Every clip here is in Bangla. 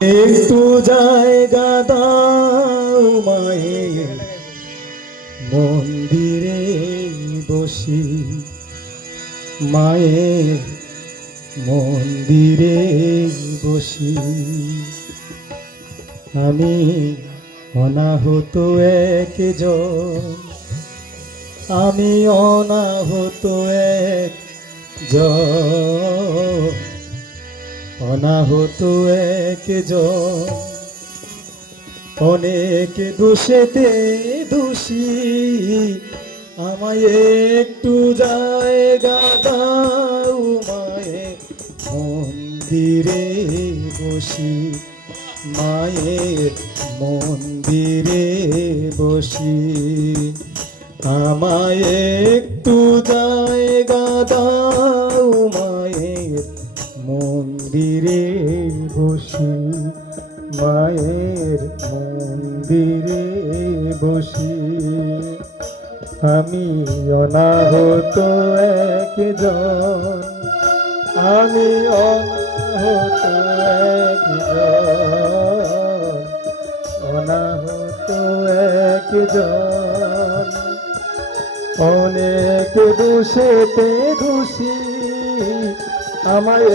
একটু জায়গা দাও মায়ের মন্দিরে বসি, মায়ের মন্দিরে বসি। আমি অনাহত একজন, আমি অনাহত একজন, অনাহত একজন। অনেক দোষেতে দোষী, আমায় একটু জায়গা দাও মায়ের মন্দিরে বসি, মায়ের মন্দিরে বসি। আমায় একটু জায়গা দাও মায়ের মন্দিরে বসি, মায়ের মন্দিরে বসি। আমি অনাহত একজন, আমি অনাহত একজন, অনাহত একজন। অনেক দোষেতে দোষী, আমায়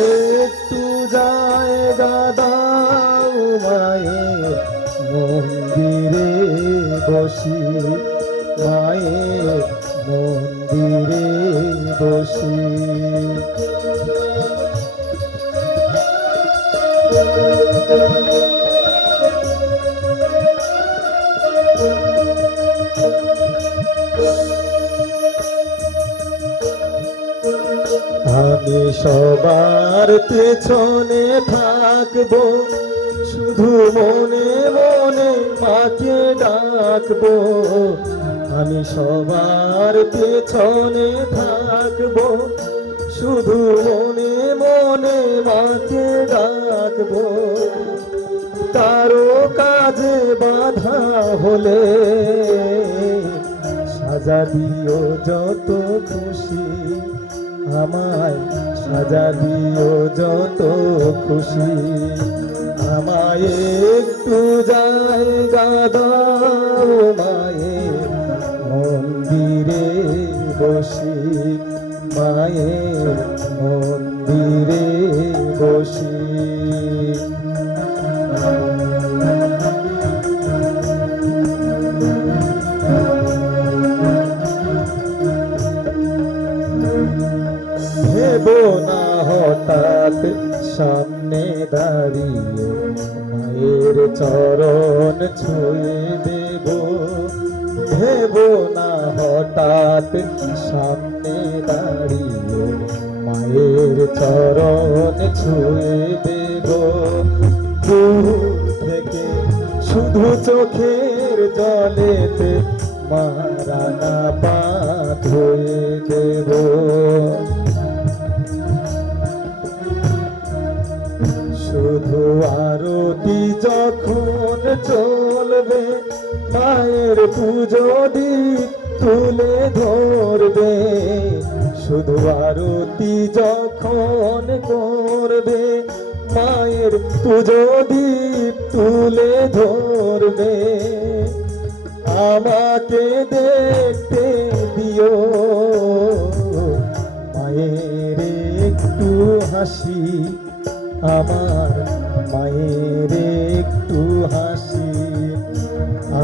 একটু জায়গা দাও মায়ের মন্দিরে বসি, মায়ের মন্দিরে বসি। আমি সবার পেছনে থাকবো, শুধু মনে মনে মাকে ডাকবো। আমি সবার পেছনে থাকবো, শুধু মনে মনে মাকে ডাকবো। কারো কাজে বাধা হলে সাজা দিও যত খুশি, আমায় সাজা দিও যত খুশি। আমায় একটু জায়গা দাও মায়ের মন্দিরে বসি, মায়ের মন্দিরে বসি। ভেবো না হঠাৎ সামনে দাঁড়িয়ে মায়ের চরণ ছুঁয়ে দেব। ভেবো না হঠাৎ সামনে দাঁড়িয়ে মায়ের চরণ ছুঁয়ে দেব। দূর থেকে শুধু চোখের জলেতে মারানা পা ধুয়ে দেব। শুধু আরতি যখন চলবে মায়ের পুজো দীপ তুলে ধরবে। শুধু আরতি যখন করবে মায়ের পুজো দীপ তুলে ধরবে। আমাকে দেখতে দিও মায়ের একটু হাসি, আমার মায়ের একটু হাসি।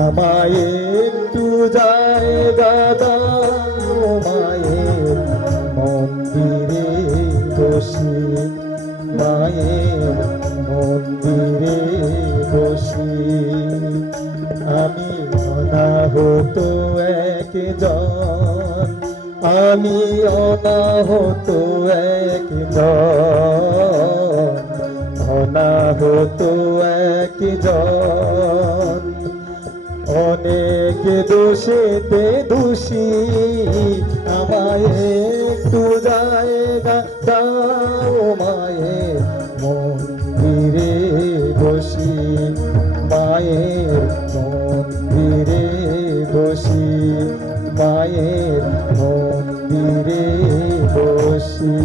আমায় একটু জায়গা দাও মায়ের মন্দিরে বসি, মায়ের মন্দিরে বসি। আমি অনাহত একজন, আমি অনাহত একজন, অনাহত একজন। অনেক দোষেতে দোষী, আমায় একটু জায়গা দাও মায়ের মন্দিরে বসি, মায়ের মন্দিরে বসি, মায়ের মন্দিরে বসি।